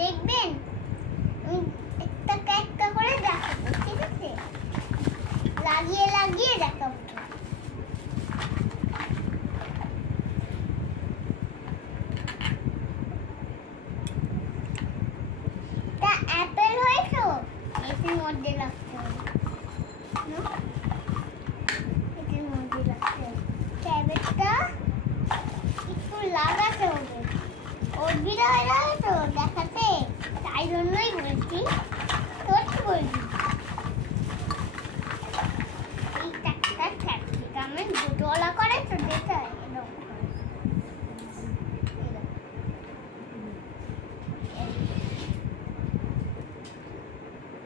দেখবেন আমি একটা একটা করে দেখাবো, ঠিক আছে? লাগিয়ে লাগিয়ে দেখাবো। তা অ্যাপেল হয়েছে, এর মধ্যে রাখতে হবে, এর মধ্যে রাখতে হবে। ক্যাবেজটা একটু লাগাতে হবে, উদ্ভিদা হয়ে যাবে তো দেখাতে, তাই জন্যই বলছি। সত্যি বলছি, এই একটা ক্যাপসিকামের দুটোলা করে তো দেখতে হয় এরকম।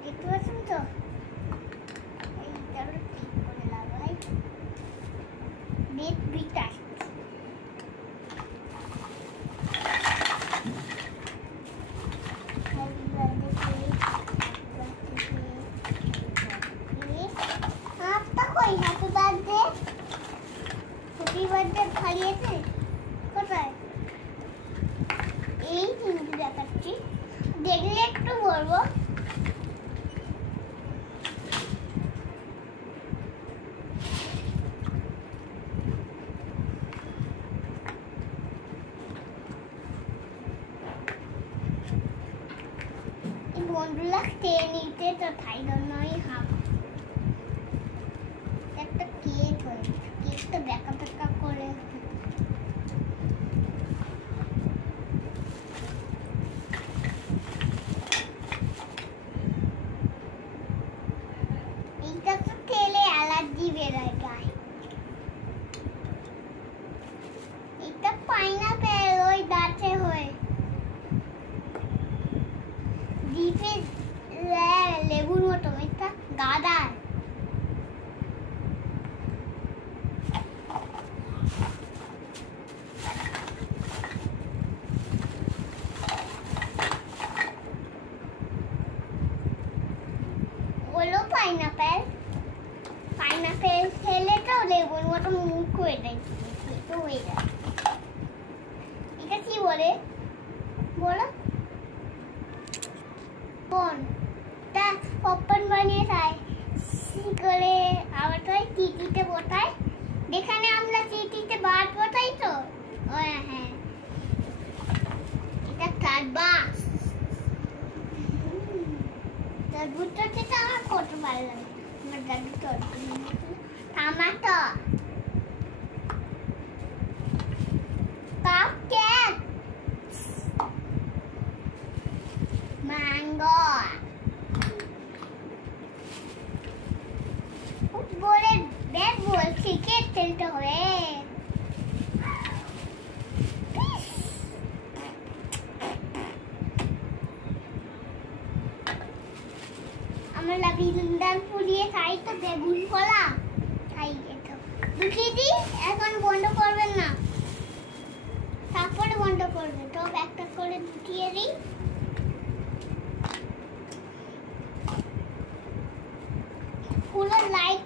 দেখতে পাচ্ছেন তো? এইটা ঠিক করে লাগাই। বিট বিটার খাইয়েছে কোথায়? এই তিনটে দেখাচ্ছি, দেখলে একটু বলবো। বন্ধুরা খেয়ে নিতে তো তাই জন্যই হাফ একটা কেক হয়েছে, কেকটা দেখা দেখা করে এইটা তো খেলে অ্যালার্জি বেরোয় গায়ে। এটা পাইনাপেল ওই গাছে হয়, দ্বীপে লেবুর মতো, এটা গাদার। বলো পাইনাপেল, পাইনাপেল খেলে তো লেবুর মতো মুখ হয়ে যায়, তো হয়ে যায়। এটা কি বলে বলো? কোনটা পপকর্ন বানিয়ে খায় করে, আবার তো চিটিতে বোতায়, যেখানে আমরা চিটিতে বাদ বোতাই তো, হ্যাঁ এটা কারবাস। তরমুজটা খেতে আমার কত ভালো লাগে, আমার দাদু তরমুজ। টমেটো, কাপকেক, ম্যাঙ্গো, বলে ব্যাগ বলছি কেক খেলতে হবে। আমরা বিন্দান পুড়িয়ে খাই তো, বেগুন কলা খাই, এটা ঢুকিয়ে দিই। এখন বন্ধ করবেন না, তারপরে বন্ধ করবে তো, একটা করে ঢুকিয়ে দিই। পুরো লাইট